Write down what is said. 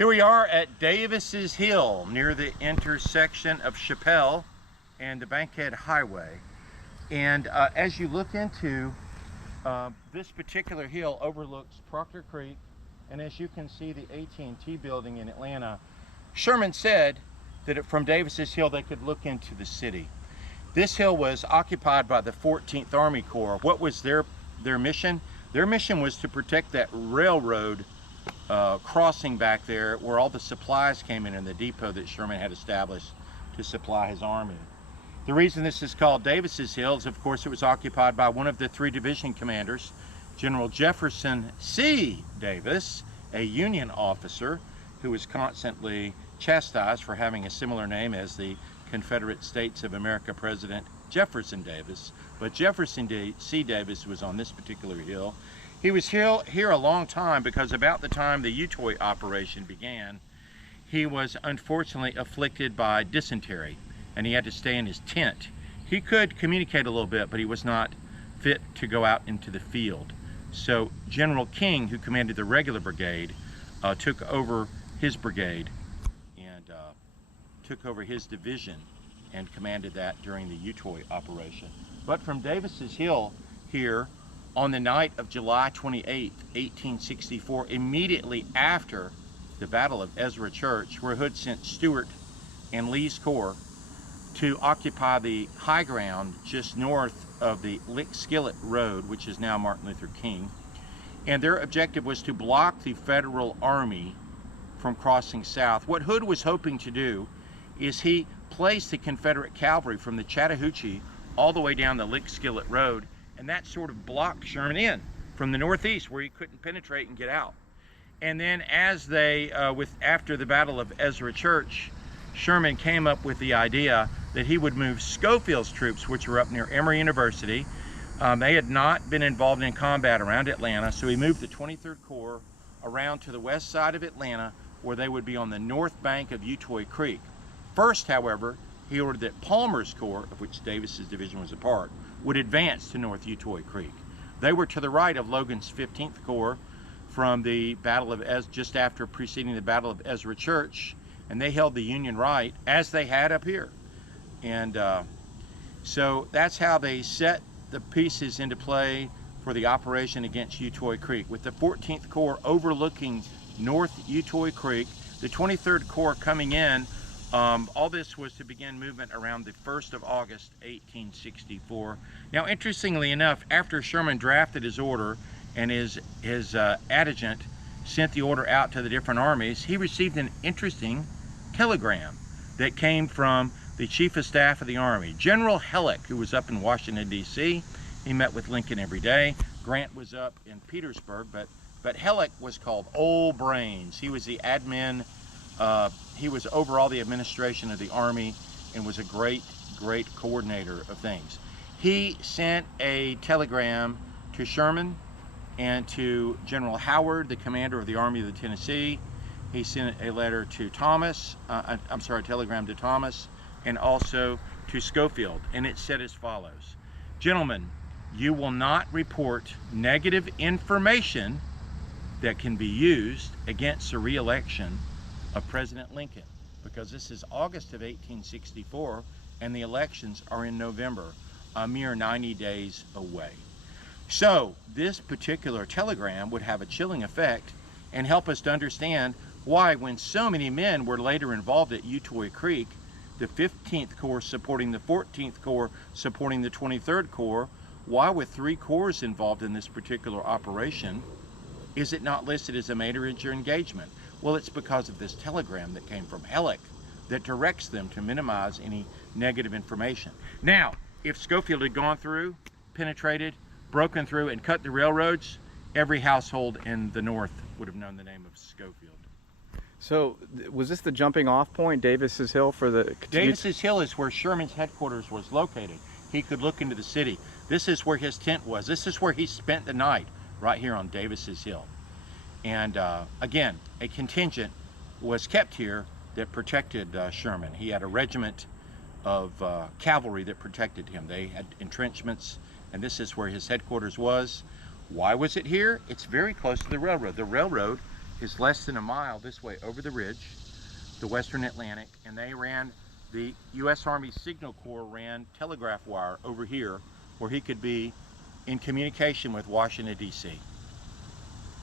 Here we are at Davis's Hill near the intersection of Chappelle and the Bankhead Highway. And as you look into this particular hill overlooks Proctor Creek, and as you can see the AT&T building in Atlanta. Sherman said that from Davis's Hill they could look into the city. This hill was occupied by the 14th Army Corps. What was their mission? Their mission was to protect that railroad crossing back there where all the supplies came in the depot that Sherman had established to supply his army. The reason this is called Davis's Hill is, of course, it was occupied by one of the 3 division commanders, General Jefferson C. Davis, a Union officer who was constantly chastised for having a similar name as the Confederate States of America President Jefferson Davis. But Jefferson C. Davis was on this particular hill. He was here a long time because about the time the Utoy operation began, he was unfortunately afflicted by dysentery and he had to stay in his tent. He could communicate a little bit, but he was not fit to go out into the field. So General King, who commanded the regular brigade, took over his brigade and took over his division and commanded that during the Utoy operation. But from Davis's Hill here, on the night of July 28, 1864, immediately after the Battle of Ezra Church, where Hood sent Stuart and Lee's Corps to occupy the high ground just north of the Lick Skillet Road, which is now Martin Luther King. And their objective was to block the Federal Army from crossing south. What Hood was hoping to do is he placed the Confederate cavalry from the Chattahoochee all the way down the Lick Skillet Road, and that sort of blocked Sherman in from the northeast where he couldn't penetrate and get out. And then as they, after the Battle of Ezra Church, Sherman came up with the idea that he would move Schofield's troops, which were up near Emory University. They had not been involved in combat around Atlanta, so he moved the 23rd Corps around to the west side of Atlanta where they would be on the north bank of Utoy Creek. First, however, he ordered that Palmer's Corps, of which Davis's division was a part, would advance to North Utoy Creek. They were to the right of Logan's 15th Corps from the Battle of just after preceding the Battle of Ezra Church, and they held the Union right as they had up here. And so that's how they set the pieces into play for the operation against Utoy Creek. With the 14th Corps overlooking North Utoy Creek, the 23rd Corps coming in, all this was to begin movement around the 1st of August, 1864. Now, interestingly enough, after Sherman drafted his order and his adjutant sent the order out to the different armies, he received an interesting telegram that came from the Chief of Staff of the Army, General Halleck, who was up in Washington, D.C. He met with Lincoln every day. Grant was up in Petersburg, but Halleck was called Old Brains. He was the admin. He was over all the administration of the Army and was a great coordinator of things. He sent a telegram to Sherman and to General Howard, the commander of the Army of the Tennessee. He sent a letter to Thomas, a telegram to Thomas, and also to Schofield. And it said as follows: "Gentlemen, you will not report negative information that can be used against the re-election of President Lincoln," because this is August of 1864 and the elections are in November, a mere 90 days away. So this particular telegram would have a chilling effect and help us to understand why, when so many men were later involved at Utoy Creek, the 15th Corps supporting the 14th Corps supporting the 23rd Corps, why with 3 corps involved in this particular operation, is it not listed as a major engagement? Well, it's because of this telegram that came from Halleck that directs them to minimize any negative information. Now, if Schofield had gone through, penetrated, broken through, and cut the railroads, every household in the North would have known the name of Schofield. So, was this the jumping off point, Davis's Hill, for the... Davis's Hill is where Sherman's headquarters was located. He could look into the city. This is where his tent was. This is where he spent the night, right here on Davis's Hill. And again, a contingent was kept here that protected Sherman. He had a regiment of cavalry that protected him. They had entrenchments, and this is where his headquarters was. Why was it here? It's very close to the railroad. The railroad is less than a mile this way over the ridge, the Western Atlantic, and the U.S. Army Signal Corps ran telegraph wire over here where he could be in communication with Washington, D.C.